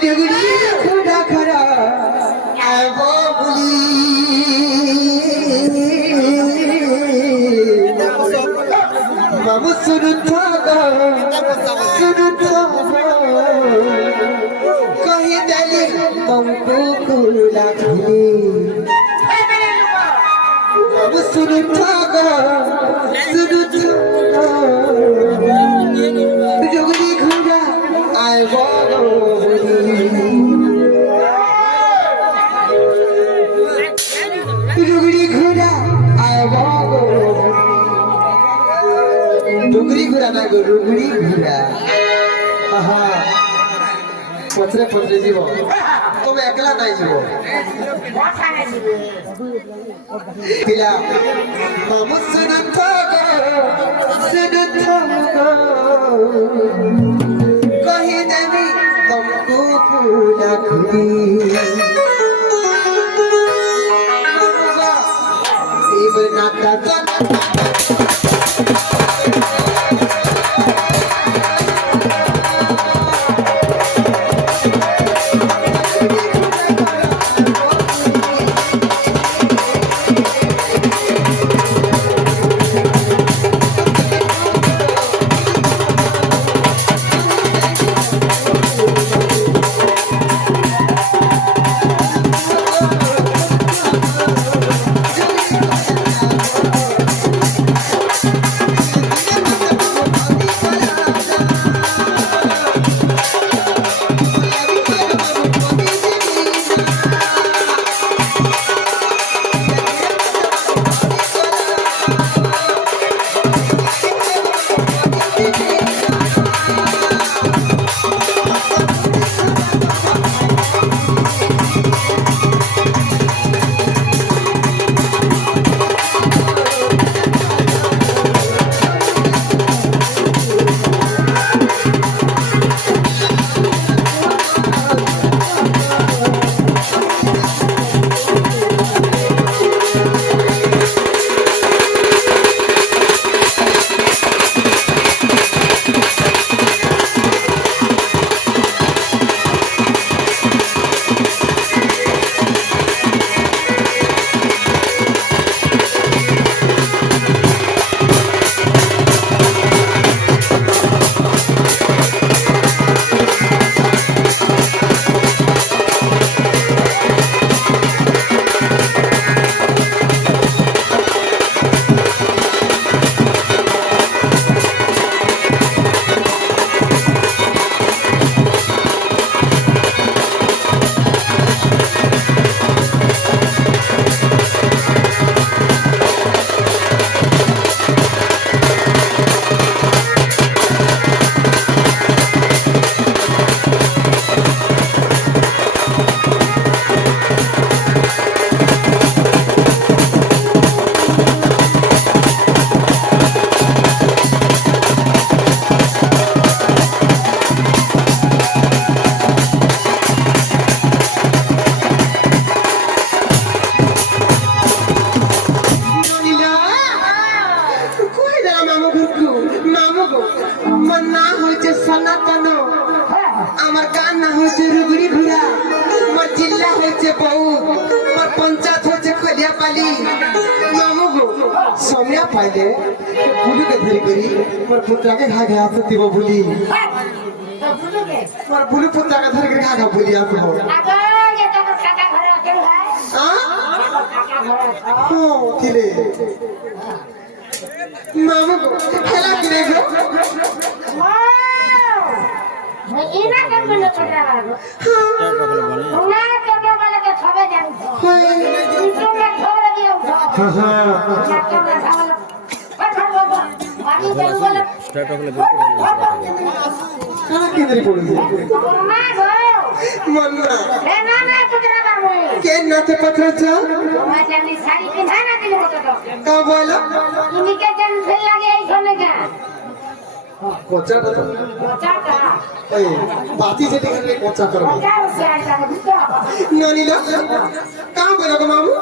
डुगरी खुदा खरा आबो बुली मामू सुनता कहीं दिली तुमको खुला खुली मामू सुनता डुगरी खुदा आबो डुगरी खुदा आबो डुगरी घुरा ना गो डुगरी घुरा आहा पत्रे पत्रे जीव तुम एकला नहीं जीव पिला मामू सुनता कहीं जानी तुमको फूला खुदी नाता আমার গান না হচ্ছে রুগড়ি ঘুরা আমার জিল্লা হচ্ছে বউ আমার পঞ্চায়েত হচ্ছে খলিয়াপালি মামু গো সময়া পাইলে বুলুকে ধরি করি আমার পুত্রাকে ঘা ঘা আসতে দিব বলি আমার বুলু পুত্রাকে ধরে ঘা ঘা বলি আসবো কিরে মামু গো খেলা কিরে গো ইনা কেমন লোকটা লাগো না কেমন বলে কে সবে জানি তুমি ধরে দিও স্টার্ট হলে কারা কেঁদে পড়েছে মা গো মন্না এ না না পুত্রা বাবু কে নাতে পত্রছা তোমার জানি শাড়ি পিন্ধা না দিলে কত কা বলো তুমি কে জান ফেল লাগে এই ধনে কা কোচাটা তো চাটা এই বাতি যেটি করলে কোচা করবে চাও সে আইতা বুঝছো ননিলা কা বলো গো মামু